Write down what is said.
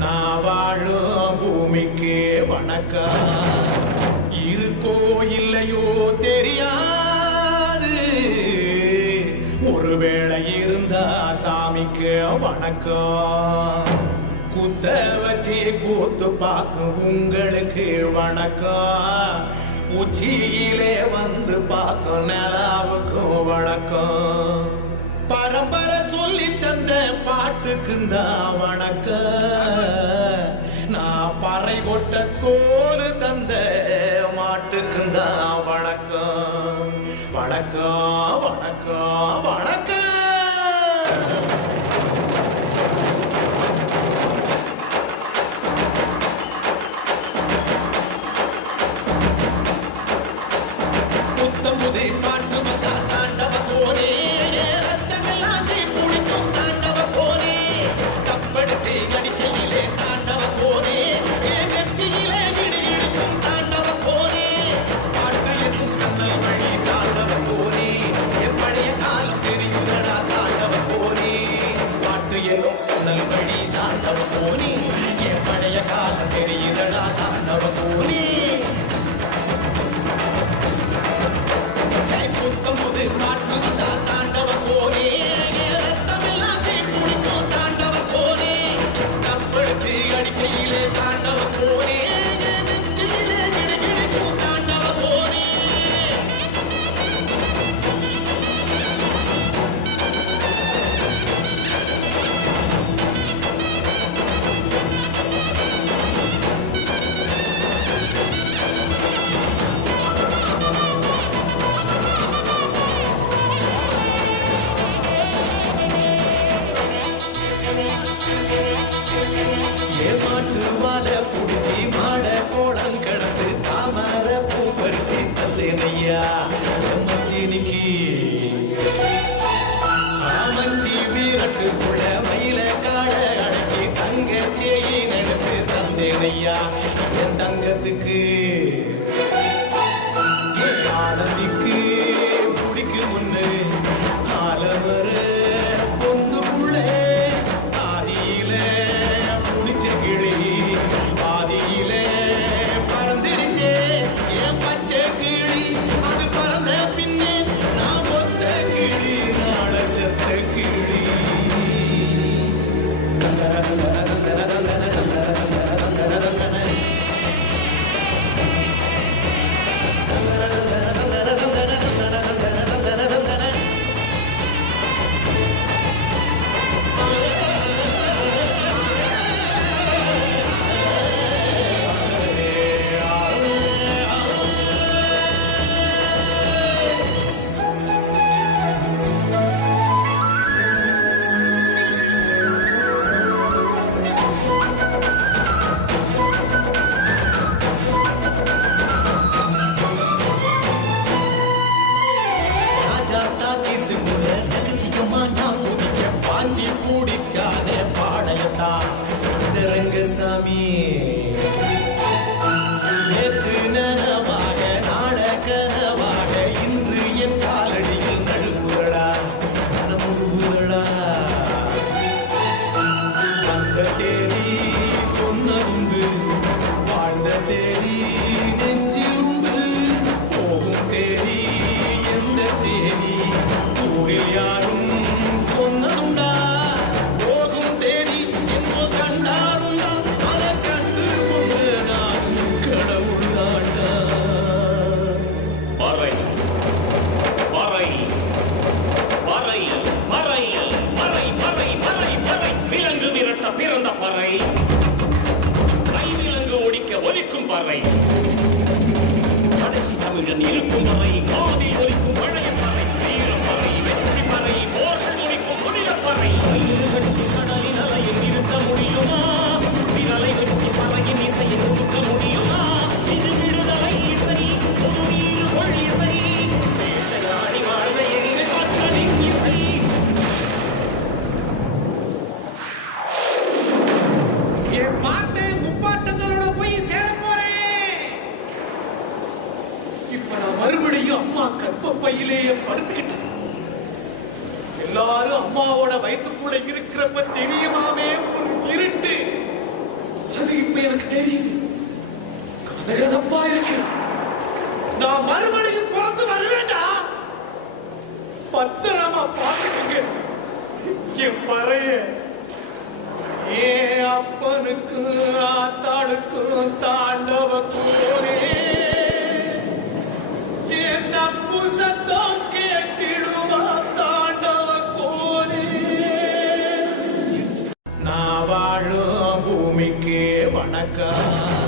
நான் வாழும் பூமிக்கு வணக்கம். இருக்கோ இல்லையோ தெரியாது, ஒருவேளை இருந்தா சாமிக்கு வணக்கம். குத்த வச்சு கூத்து பார்க்கும் உங்களுக்கு வணக்கம். உச்சியிலே வந்து பார்க்கும் நிலாவுக்கும் வணக்கம். பரம்பரை சொல்லி தந்த பாட்டுக்குந்தான் வணக்கம். நான் பறை கொட்ட தோல் தந்த மாட்டுக்குந்தான் வணக்கம். வணக்கம் வணக்கம் வணக்கம். புத்தம் புதை பாட்டு வந்தா தாண்டவ போனே, ரத்தமெல்லாம் தீ குளிக்கும் தாண்டவ போனே. கப்படுத்தி கடிக்கையிலே தாண்டவ போனே, என் நெத்தியிலே இடிக்கும் தாண்டவ போனே. பாட்டு எத்தும் சன்னல் வழி தாண்டவ போனே, என் பழைய காலம் தெரியுதடா தாண்டவ போனே. பாட்டு எனும் சன்னல் வழி தாண்டவ போனே, என் பழைய காலம் தெரியுதடா தாண்டவ போனே. புத்தம் புது பாட்டு வந்தா தாண்டவ போனே, ரத்தமெல்லாம் தீ குளிக்கும் தாண்டவ போனே. கப்படுத்தி அடிக்கையிலே தாண்டவ போனே, நெத்தியிலே கிடுகிடுக்கும் தாண்டவ போனே. ஏமாட்டு வாழ புடிச்சி மாட கோலம் கடந்து தாமர பூ பறிச்சி தந்தேனையா மச்சினிக்கு. மஞ்சி வீரட்டுக்குள்ள மயில காட அடக்கி தங்க சேகி நடத்து தந்தேனையா என் தங்கத்துக்கு. ஆனந்திக்கு பிடிக்கு முன்னு ஆலவர பொந்துக்குள்ள ஆதியில புடிச்ச கிளி ஆதியில பறந்துருச்சே என் பச்சை கிளி. அது பறந்த பின்னே நான் ஒத்த கிளி, நாள செத்த கிளி. பாஞ்சி பூடிச்சானே பாளையத்தா ரங்கசாமி. நேற்று நனவாக நாள கனவாக இன்று என் காலடியில் நடுவுகளா நமுகுகளா. அந்த தேதி சொன்னதுண்டு, வாழ்ந்த தேதி நெஞ்சில் உண்டு. போகும் தேதி எந்த தேதி ஊரில் யாரும் சொன்னதுண்டா. போகும் தேதி எங்கோ கண்டாருண்டா, அதை கண்டு கொண்டு நான் கடவுள் தாண்டா. பறை பறை பறை பறை பறை பறை பறை பறை விலங்கு விரட்ட பிறந்த பறை, கை விலங்கு ஒடிக்க ஒலிக்கும் பறை. கடைசி தமிழன் இருக்கும் பறை, காதில் ஒலிக்கும் பழைய பறை. வீர பறை, வெற்றி பறை, போர்கள் ஒலிக்கும் புனித பறை. கடலின் அலையை நிறுத்த முடியுமா? விரலை வெட்டி பறையின் இசையை கொடுக்க முடியுமா? இது விடுதலை இசை, ஒரு நீர் கொள் இசை, வேட்டையாடி வாழ்ந்த எங்கள் காற்றலின் இசை. என் பாட்டு முப்பாட்டங்களோட போய் சேர போறேன். இப்ப நான் மறுபடியும் அம்மா கர்ப்பப்பையிலேயே படுத்துக்கிட்டேன். எல்லாரும் அம்மாவோட வயிற்றுக்குள்ள இருக்கிறப்ப தெரியுமாமே ஒரு இருட்டு. பத்திரமா பாத்துக்கங்க என் பறைய. ஏன் அப்பனுக்கு ஆத்தாளுக்கும் தாண்டவ கோரே, என் தப்பு சத்தம் கேட்டிடுமா தாண்டவ கோரே. நான் வாழும் பூமிக்கு வணக்கம்.